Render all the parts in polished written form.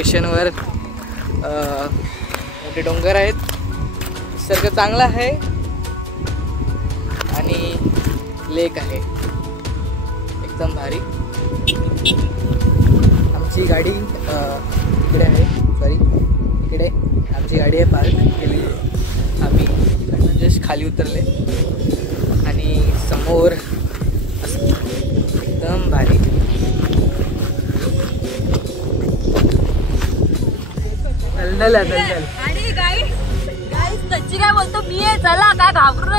लोकेशनवर मोठे डोंगर आहेत, निसर्ग चांगला आहे आणि लेक आहे एकदम भारी. आमची गाडी इकडे आहे, सॉरी इकडे आमची गाडी आहे पार्क केली. आम्ही इकडनं जस्ट खाली उतरले आणि समोर एकदम भारी. आणि गाईस नच्ची काय बोलतो, मी आहे, चला काय घाबरू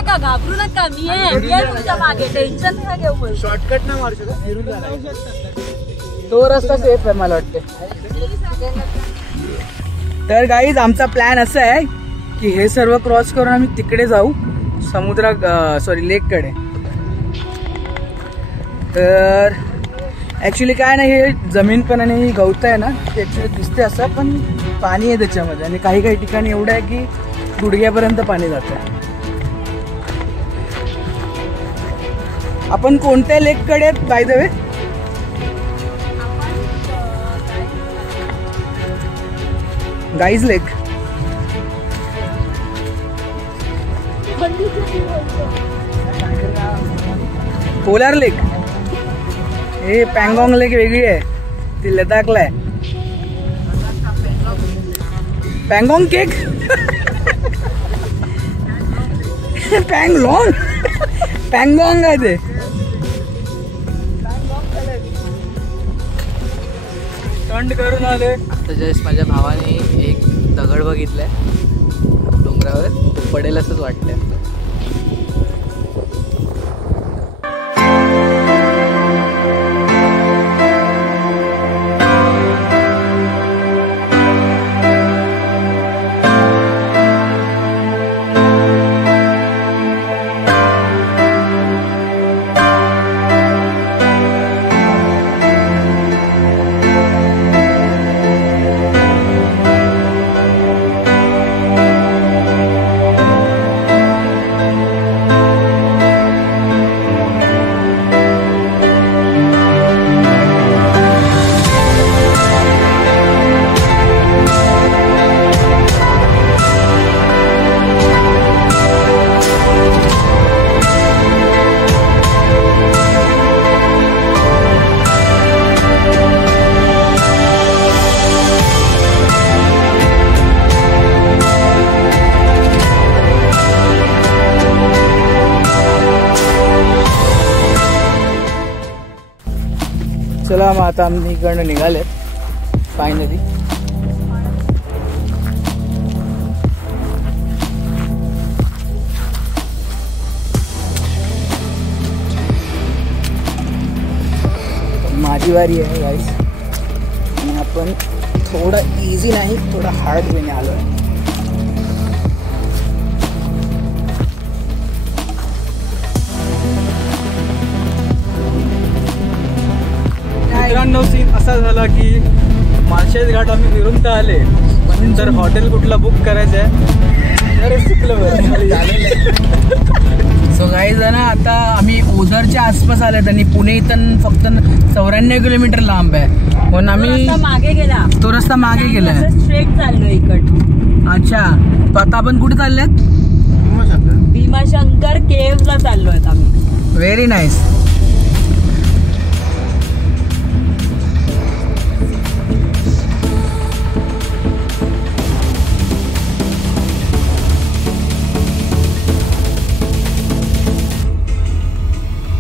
नका मी आहे तुमच्या मागे, टेन्शन नका घेऊ. शॉर्टकट ना मारू शकत, तो रस्ता सेफ आहे मला वाटते. तर गाईज आमचा प्लॅन असा आहे की हे सर्व क्रॉस करून आम्ही तिकडे जाऊ लेककडे. तर ॲक्च्युली काय नाही, हे जमीन पण आणि गवत आहे ना, ते ॲक्च्युली दिसते असं, पण पाणी आहे त्याच्यामध्ये आणि काही ठिकाणी एवढं आहे की गुडघ्यापर्यंत पाणी जातं. आपण कोणत्या लेककडे आहेत by the way? Guys lake. Polar lake. हे पँगॉंग लेक वेगळी आहे, ती लडाखला आहे. पँगॉंग केक. पँगॉंग आहे ते. थंड करून आले. आता जस्ट माझ्या भावाने एक दगड बघितलाय डोंगरावर, तो पडेल असंच वाटतंय. चला मग आता आम्ही इकडनं निघाले फायनली. माझी वारी आहे गाईस आणि आपण थोडा इझी नाही, थोडा हार्ड वेने आलो आहे. मित्रांनो सीन असा झाला की माळशेज घाट आम्ही फिरून तर आले, पण तर हॉटेल कुठला बुक करायचं आहे अरे चुकलं. सो गाईज ना आता आम्ही ओझरच्या आसपास आलेत आणि पुणे इथून फक्त 94 किलोमीटर लांब आहे, म्हणून आम्ही मागे गेला, तो रस्ता मागे गेलाय. स्ट्रेट चाललोय इकडं. अच्छा, तो आता आपण कुठे चाललेत? भीमाशंकर केव्हला चाललोय आम्ही. Very nice.